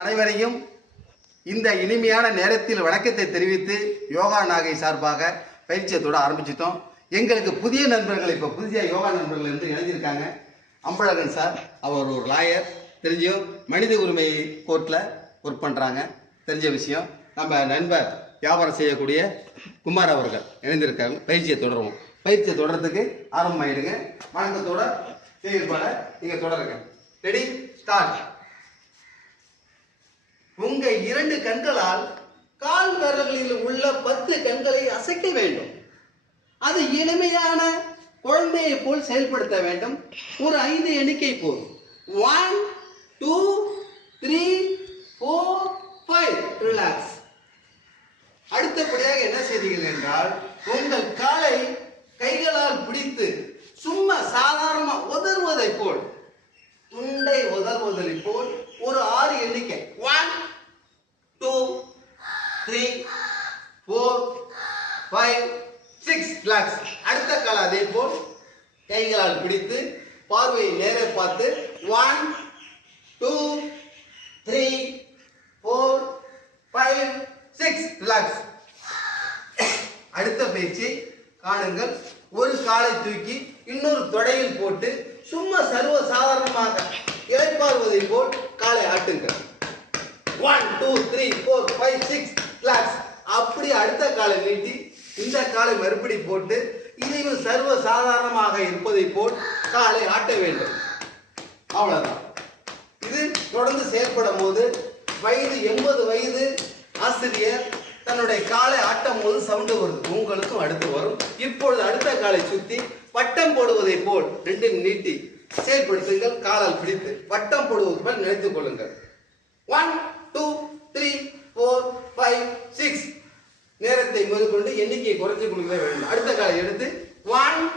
அனைவரையும் இந்த இனிமையான நேரத்தில் வணக்கத்தை தெரிவித்து யோகா நாகை சார்பாக பயிற்சியத்தோட ஆரம்பிச்சிட்டோம். எங்களுக்கு புதிய நண்பர்கள் இப்போ புதிய யோகா நண்பர்கள் என்று இணைஞ்சிருக்காங்க. அம்பழகன் சார், அவர் ஒரு லாயர், தெரிஞ்சும் மனித உரிமை கோர்ட்டில் ஒர்க் பண்ணுறாங்க, தெரிஞ்ச விஷயம். நம்ம நண்பர் வியாபாரம் செய்யக்கூடிய குமார் அவர்கள் இணைந்திருக்காங்க. பயிற்சியை தொடருவோம். பயிற்சியை தொடர்றதுக்கு ஆரம்பமாயிடுங்க. வணக்கத்தோட செயல்பாட நீங்கள் தொடருங்க. Ready, start. உங்க 2 கண்களால் கால் விரல்களில் உள்ள 10 கண்களை அசைக்க வேண்டும். அது இனிமையான குழந்தையை போல் செயல்படுத்த வேண்டும். ஒரு 5 எண்ணிக்கை போதும். 1 2 3 4 5. ரிலாக்ஸ். அடுத்தபடியாக என்ன செய்தீர்கள் என்றால், உங்கள் காலை கைகளால் பிடித்து சும்மா சாதாரண உதறுவதை போல், துண்டை உதறுவதை போல் ஒரு 6 எண்ணிக்கை. 1 2 3 4 5 6. ரிலாக்ஸ். அடுத்த கால அதே போல் கைகளால் பிடித்து பார்வையை நேரே பார்த்து 1 2 3 4 5 6. ரிலாக்ஸ். அடுத்த பயிற்சி காணுங்கள். ஒரு காலை தூக்கி இன்னொரு தொடையில் போட்டு சும்மா சர்வ சாதாரணமாக இளைப்பாறுவதை போல் காலை ஆட்டுங்கள். 1 2 3 4 5 6. ரிலாக்ஸ். அப்படி அடுத்த காலை நீட்டி இந்த காலை மறுபடி போட்டு இதையும் சர்வ சாதாரணமாக இருப்பதை போல் காலை ஆட்ட வேண்டும். அவ்வளவுதான். இது தொடர்ந்து செயல்படும் போது வயது 80 வயது ஆசிரியர் தன்னுடைய காலை ஆட்டும் போது சவுண்டு வருது, உங்களுக்கும் அடுத்து வரும். இப்பொழுது அடுத்த காலை சுத்தி வட்டம் போடுவதை போல் 2 நீட்டி செயல்படுத்துங்கள். காலால் பிடித்து வட்டம் போடுவது போல் நினைத்துக் கொள்ளுங்கள். 1 2 3 4 5 6. நேரத்தை முதற்கொண்டு எண்ணிக்கையை குறைத்துக் கொள்ள வேண்டும். அடுத்த காலை எடுத்து 1